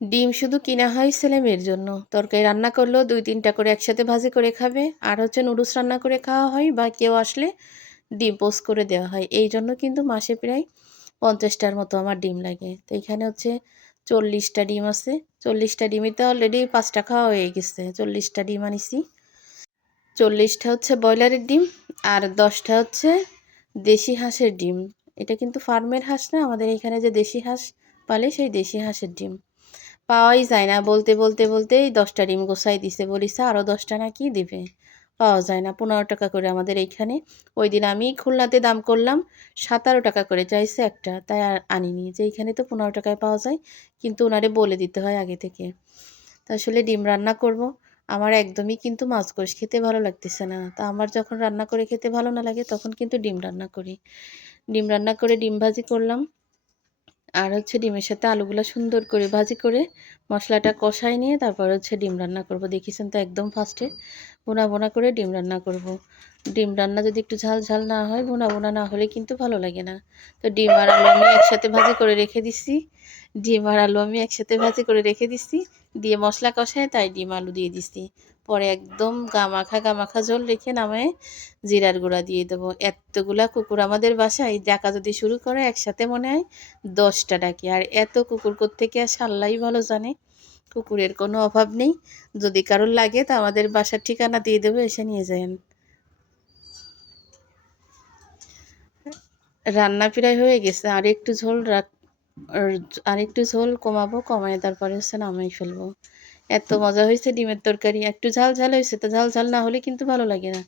ডিম শুধু কিনা হয় ছেলে-মেয়ের জন্য। তরকারি রান্না করলেও ২-৩ টা করে একসাথে ভাজি করে খাবে। আর হচ্ছে নুডলস রান্না করে খাওয়া হয় বা কেউ আসলে ডিম পোস্ট করে দেওয়া হয়। এইজন্য কিন্তু মাসে প্রায় ৫০ টার মতো আমার ডিম লাগে। তো এখানে হচ্ছে ৪০ টা ডিম আছে। ৪০ টা ডিমেতে অলরেডি ৫ টা খাওয়া হয়ে গেছে। ৪০ টা ডিম আনিছি। ৪০ টা হচ্ছে ব্রয়লারের ডিম আর ১০ টা হচ্ছে দেশি হাঁসের ডিম। এটা কিন্তু ফার্মের হাঁস না, আমাদের এখানে যে দেশি হাঁস পালে সেই দেশি হাঁসের ডিম। পাওয়াই যায় না। বলতেই ১০ টা ডিম গোছায় দিছে। বলিছে আরও ১০ টা নাকি দিবে। পাওয়া যায় না। ৳১৫ করে আমাদের এইখানে। ওইদিন আমি খুলনাতে দাম করলাম ৳১৭ করে চাইছে একটা। তাই আর আনিনি। যে এইখানে তো ৳১৫ য় পাওয়া যায়। কিন্তু উনারে বলে দিতে হয় আগে থেকে। তো আসলে ডিম রান্না করব। আমার একদমই কিন্তু মাছ গোশ খেতে ভালো লাগতেছে না। তো আমার যখন রান্না করে খেতে ভালো না লাগে তখন কিন্তু ডিম রান্না করি। ডিম রান্না করে ডিম ভাজি করলাম। আর হচ্ছে ডিমের সাথে আলুগুলা সুন্দর করে ভাজি করে মসলাটা কষায় নিয়ে তারপর হচ্ছে ডিম রান্না করব। দেখেছেন তো একদম ফার্স্টে ভুনা করে ডিম রান্না করব। ডিম রান্না যদি একটু ঝাল না হয়, ভুনা না হলে কিন্তু ভালো লাগে না। তো ডিম আর আলু আমি একসাথে ভাজি করে রেখে দিছি। ডিম আর আলু আমি একসাথে ভাজি করে রেখে দিছি। দিয়ে মসলা কষায় তাই ডিম আলু দিয়ে দিছি। পরে একদম গা মাখা ঝোল রেখে নামায়ে জিরার গুঁড়া দিয়ে দেবো। এত্তগুলা কুকুর আমাদের বাসায়, ডাকা যদি শুরু করে একসাথে মনে হয় ১০ টা ডাকি। আর এত কুকুর কোত্থেকে আসে আল্লাহই ভালো জানে। কুকুরের কোনো অভাব নেই। যদি কারোর লাগে তো আমাদের বাসার ঠিকানা দিয়ে দেবো, এসে নিয়ে যায়েন। রান্না প্রায় হয়ে গেছে। আর আরেকটু ঝোল কমাবো, কমায় তারপরে হচ্ছে নামাই ফেলবো। এত মজা হইছে ডিমের তরকারি। একটু ঝাল হইছে তো ঝাল না হলে কিন্তু ভালো লাগে না।